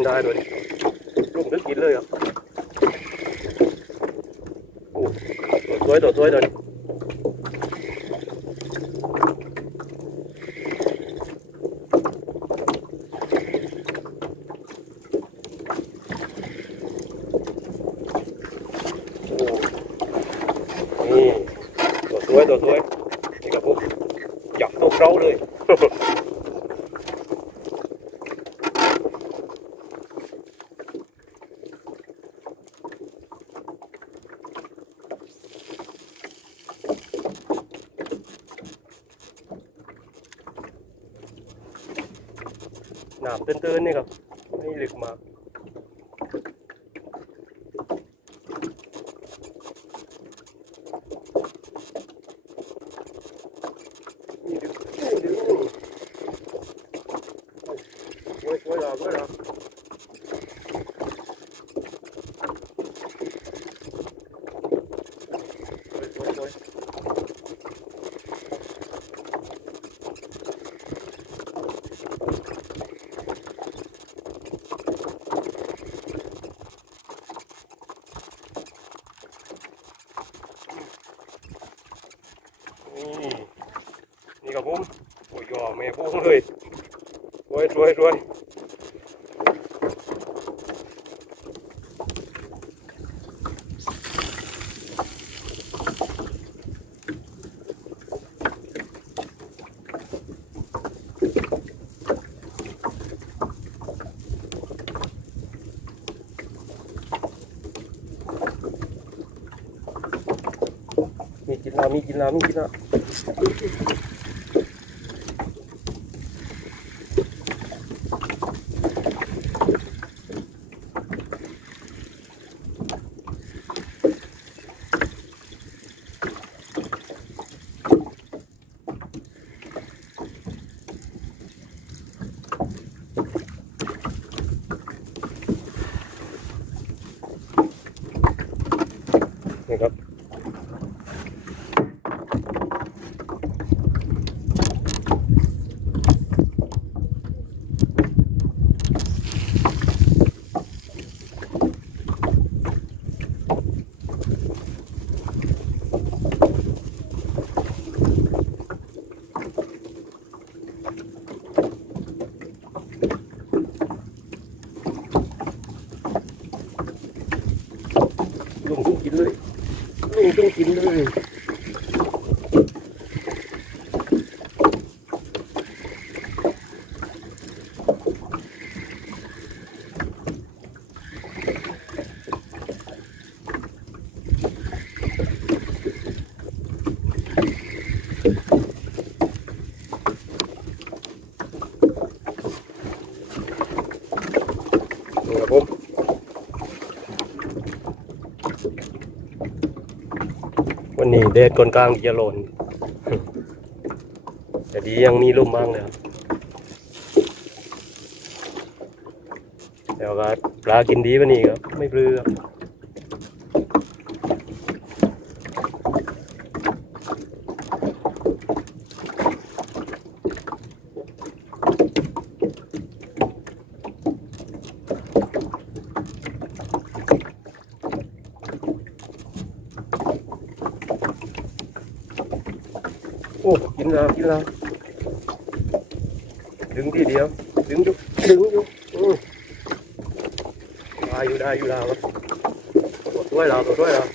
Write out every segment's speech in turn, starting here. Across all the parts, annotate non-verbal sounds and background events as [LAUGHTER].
นได้เลยลูกนึกกินเลยอ่ะสวยต่อสวยหน่อยสวยต่อสวยนี่ครับผมอยากต้มเร้าเลยามเตือนๆนี่ครับไม่หลึกมาไม่หลึกไม่หลึก Đi cả vun Ôi dò mẹ vun rồi Rồi rồi rồi Mình chín nào, mình chín nào, mình chín nào 같습니다. 이노 mình không được này Oh. แดดก้นกลางที่จะลน แต่ดียังมีลุ่มบ้างเลยแล้วก็ปลากินดีวันนี้ครับ ไม่เปลือก ô oh, kín ra kín ra đứng đi đi không đứng chút [LAUGHS] đứng chút ừ ai vô đây vô đây quá tối là tối tối là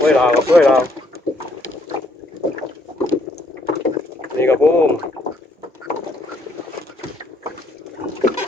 Quay lại, quay lại. Mega boom.